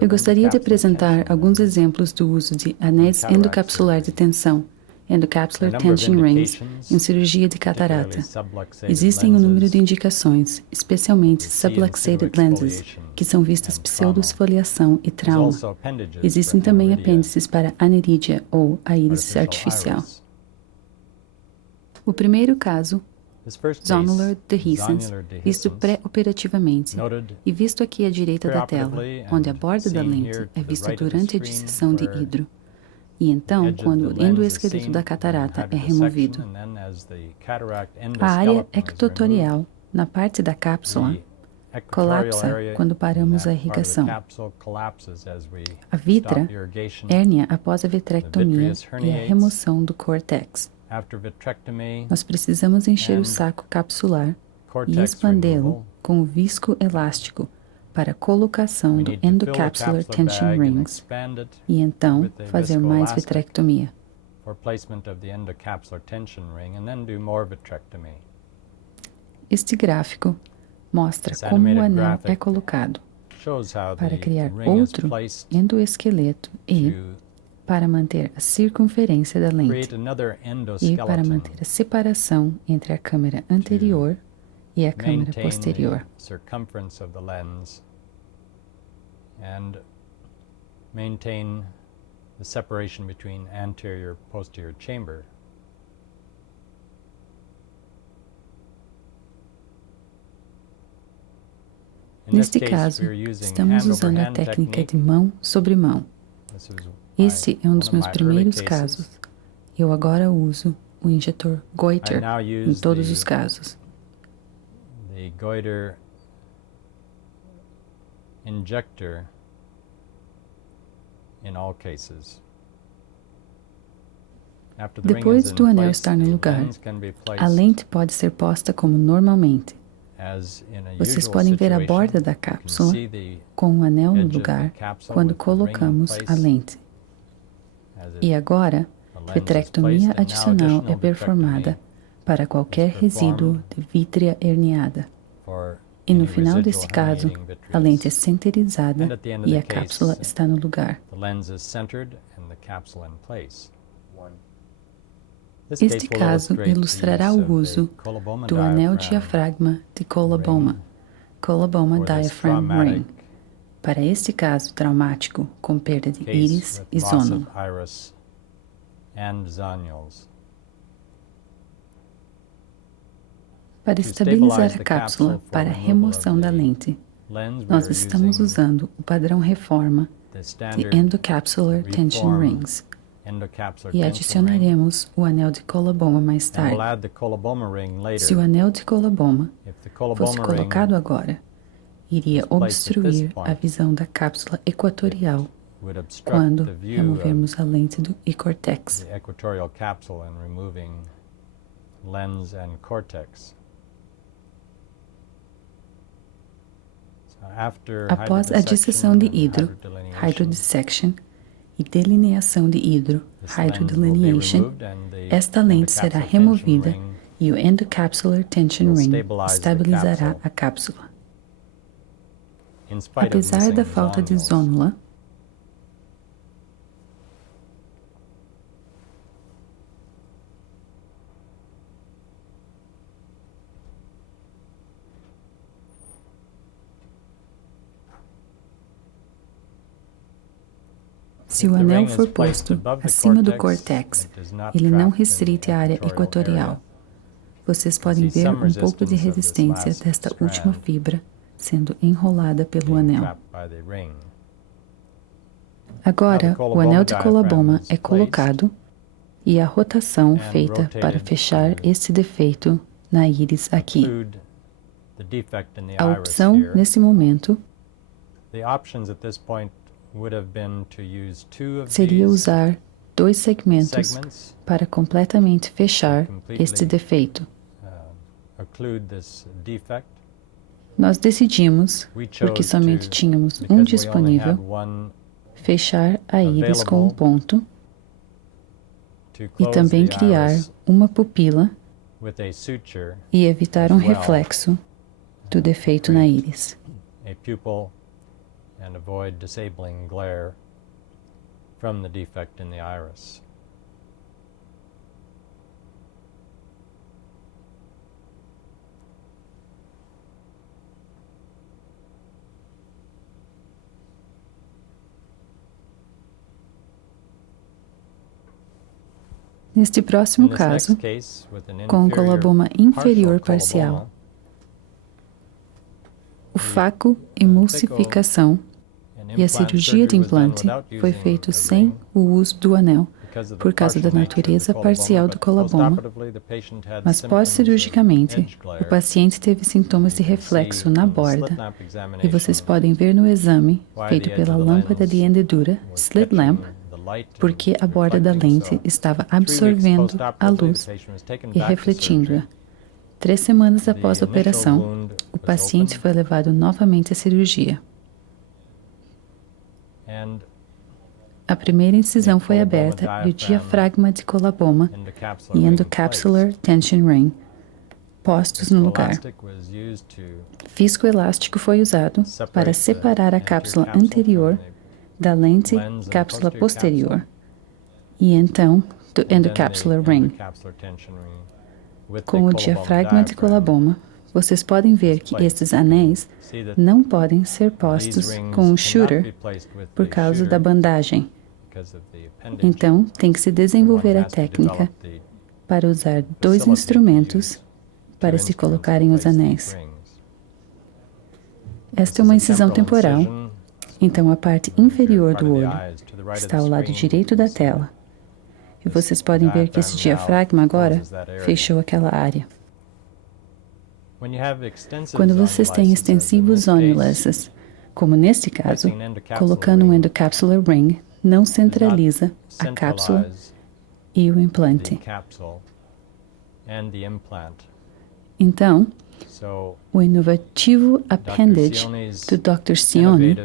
Eu gostaria de apresentar alguns exemplos do uso de anéis endocapsular de tensão, endocapsular tension rings, em cirurgia de catarata. Existem um número de indicações, especialmente subluxated lenses, que são vistas pseudoesfoliação e trauma. Existem também apêndices para anerídea ou a íris artificial. O primeiro caso, zonular dehiscence, visto pré-operativamente e visto aqui à direita da tela, onde a borda da lente é vista durante a disseção de hidro. E então, quando o endoesqueleto da catarata é removido, a área ectotorial, na parte da cápsula, colapsa quando paramos a irrigação. A vitra, hérnia após a vitrectomia e a remoção do córtex. Nós precisamos encher o saco capsular e expandê-lo com o visco elástico para a colocação do endocapsular tension rings e então fazer mais vitrectomia. Este gráfico mostra como o anel é colocado para criar outro endoesqueleto e para manter a circunferência da lente e para manter a separação entre a câmara anterior e a câmara posterior. And maintain the separation between anterior and posterior chamber. Neste caso, estamos usando a técnica de mão sobre mão. Este é um dos meus primeiros casos. Eu agora uso o injetor goiter em todos os casos. The goiter injector in all cases. Depois do anel estar no lugar, a lente pode ser posta como normalmente. Vocês podem ver a borda da cápsula com o anel no lugar quando colocamos a lente. E agora, vitrectomia adicional é performada para qualquer resíduo de vítrea herniada. E no final desse caso, a lente é centerizada e a cápsula está no lugar. Este caso ilustrará o uso do anel diafragma de coloboma, coloboma diaphragm ring, para este caso traumático com perda de íris e zônulo. Para estabilizar a cápsula para a remoção da lente, nós estamos usando o padrão reforma de endocapsular tension rings e adicionaremos o anel de coloboma mais tarde. Se o anel de coloboma fosse colocado agora, iria obstruir a visão da cápsula equatorial quando removermos a lente do e-cortex. Após a disseção de hidro, hydrodissection, e delineação de hidro, hydrodelineation, esta lente será removida e o endocapsular tension ring estabilizará a cápsula. Apesar da falta de zônula, se o anel for posto acima do córtex, ele não restrite a área equatorial. Vocês podem ver um pouco de resistência desta última fibra sendo enrolada pelo anel. Agora, o anel de coloboma é colocado e a rotação feita para fechar este defeito na íris aqui. A opção, nesse momento, seria usar 2 segmentos para completamente fechar este defeito. Nós decidimos, porque somente tínhamos um disponível, fechar a íris com um ponto e também criar uma pupila e evitar um reflexo do defeito na íris. a pupil and avoid disabling glare from the defect in the iris. Neste próximo caso, com o coloboma inferior parcial, o faco emulsificação e a cirurgia de implante foi feito sem o uso do anel, por causa da natureza parcial do coloboma. Mas pós-cirurgicamente, o paciente teve sintomas de reflexo na borda, e vocês podem ver no exame, feito pela lâmpada de hendedura, slit lamp, porque a borda da lente estava absorvendo a luz e refletindo-a. 3 semanas após a operação, o paciente foi levado novamente à cirurgia. A primeira incisão foi aberta e o diafragma de coloboma e endocapsular tension ring postos no lugar. Viscoelástico foi usado para separar a cápsula anterior da lente cápsula posterior e então do endocapsular ring. Com o diafragma de coloboma, vocês podem ver que estes anéis não podem ser postos com um shooter por causa da bandagem. Então, tem que se desenvolver a técnica para usar 2 instrumentos para se colocarem os anéis. Esta é uma incisão temporal, então a parte inferior do olho está ao lado direito da tela. E vocês podem ver que esse diafragma agora fechou aquela área. Quando vocês têm extensivos zonuleses, como neste caso, colocando um endocapsular ring não centraliza a cápsula e o implante. Então, o inovativo appendage do Dr. Cioni,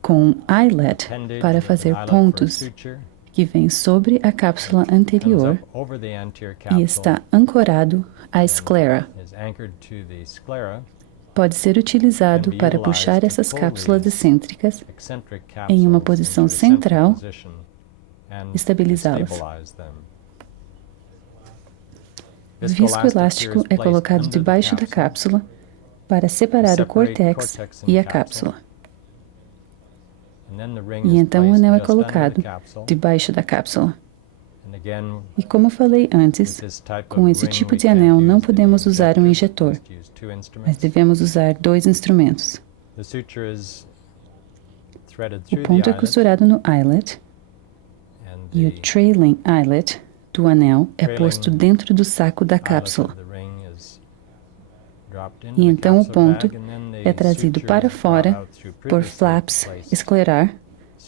com um eyelet para fazer pontos que vem sobre a cápsula anterior e está ancorado à esclera, pode ser utilizado para puxar essas cápsulas excêntricas em uma posição central e estabilizá-las. Viscoelástico é colocado debaixo da cápsula para separar o córtex e a cápsula. E então o anel é colocado debaixo da cápsula. E como falei antes, com esse tipo de anel não podemos usar um injetor, mas devemos usar 2 instrumentos. O ponto é costurado no eyelet e o trailing eyelet do anel é posto dentro do saco da cápsula. E então o ponto é trazido para fora por flaps esclerar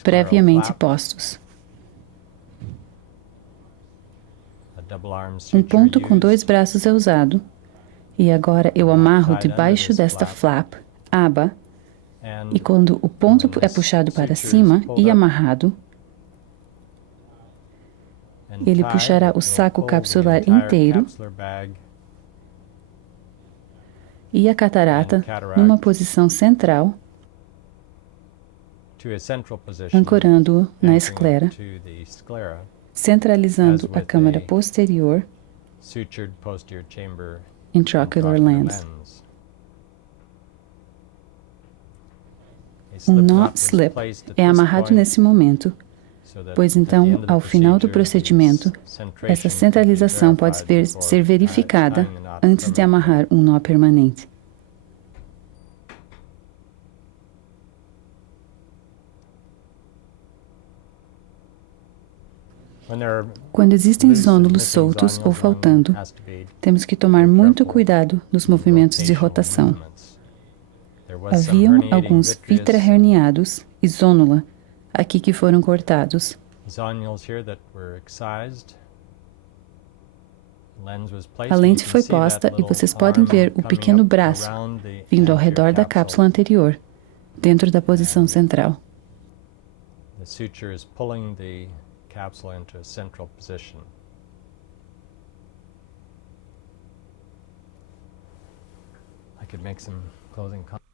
previamente postos. Um ponto com 2 braços é usado, e agora eu amarro debaixo desta flap, aba, e quando o ponto é puxado para cima e amarrado, ele puxará o saco capsular inteiro e a catarata numa posição central, ancorando-o na esclera, centralizando a câmara posterior, intraocular lens. Um nó slip é amarrado nesse momento, pois então, ao final do procedimento, essa centralização pode ser verificada antes de amarrar um nó permanente. Quando existem zônulos soltos ou faltando, temos que tomar muito cuidado nos movimentos de rotação. Haviam alguns vitra herniados e zônula aqui que foram cortados. A lente foi posta e vocês podem ver o pequeno braço vindo ao redor da cápsula anterior, dentro da posição central. Capsule into a central position. I could make some closing comments.